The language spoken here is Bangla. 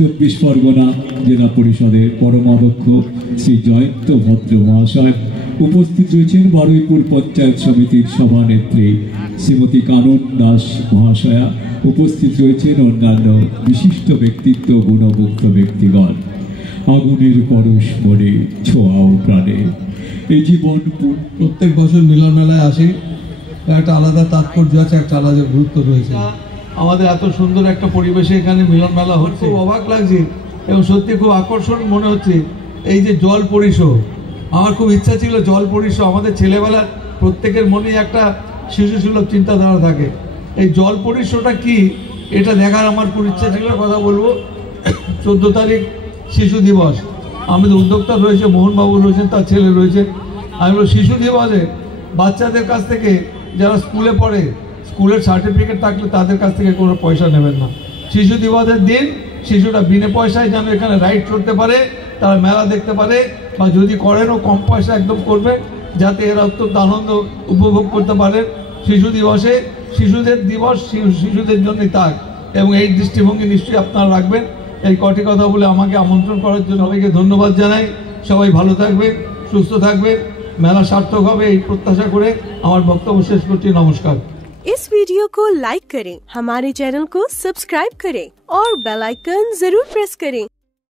চব্বিশ পরগনা জেলা পরিষদের পরমাধ্যক্ষ শ্রী জয়ন্ত ভদ্র মহাশয়, উপস্থিত রয়েছেন বারুইপুর পঞ্চায়েত সমিতির সভানেত্রী শ্রীমতী কানন দাস মহাশয়া, উপস্থিত রয়েছেন অন্যান্য বিশিষ্ট ব্যক্তিত্ব, গুণমুগ্ধ ব্যক্তিগণ। আগুনের পরশ মনে, ছোঁয়াও প্রাণে, এই জীবন প্রত্যেক বছর মিলন মেলায় আসি, একটা আলাদা তাৎপর্য আছে, একটা আলাদা গুরুত্ব রয়েছে। আমাদের এত সুন্দর একটা পরিবেশে এখানে মিলন মেলা হচ্ছে, অবাক লাগছে এবং সত্যি খুব আকর্ষণ মনে হচ্ছে। এই যে জল পরিষদ, আমার খুব ইচ্ছা ছিল জল পরিষদ, আমাদের ছেলেবেলার প্রত্যেকের মনেই একটা শিশু সুলভ চিন্তাধারা থাকে, এই জল পরিষদটা কি এটা দেখার আমার খুব ইচ্ছা ছিল। কথা বলবো, 14 তারিখ শিশু দিবস, আমাদের উদ্যোক্তা রয়েছে, মোহনবাবু রয়েছেন, তার ছেলে রয়েছে। আমি বলব শিশু দিবসে বাচ্চাদের কাছ থেকে, যারা স্কুলে পড়ে, স্কুলের সার্টিফিকেট থাকলে তাদের কাছ থেকে কোনো পয়সা নেবেন না। শিশু দিবসের দিন শিশুরা বিনা পয়সায় যেন এখানে রাইড করতে পারে, তারা মেলা দেখতে পারে, বা যদি করেনও কম পয়সা একদম করবে, যাতে এরা অত্যন্ত আনন্দ উপভোগ করতে পারে। শিশু দিবসে শিশুদের দিবস শিশুদের জন্যই থাক, এবং এই দৃষ্টিভঙ্গি নিশ্চয়ই আপনারা রাখবেন। এই কটি কথা বলে আমাকে আমন্ত্রণ করার জন্য সবাইকে ধন্যবাদ জানাই। সবাই ভালো থাকবেন, সুস্থ থাকবেন, মেলা সার্থক হবে এই প্রত্যাশা করে আমার বক্তব্য শেষ করছি। নমস্কার। इस वीडियो को लाइक करें, हमारे चैनल को सब्सक्राइब करें और बेल आइकन जरूर प्रेस करें।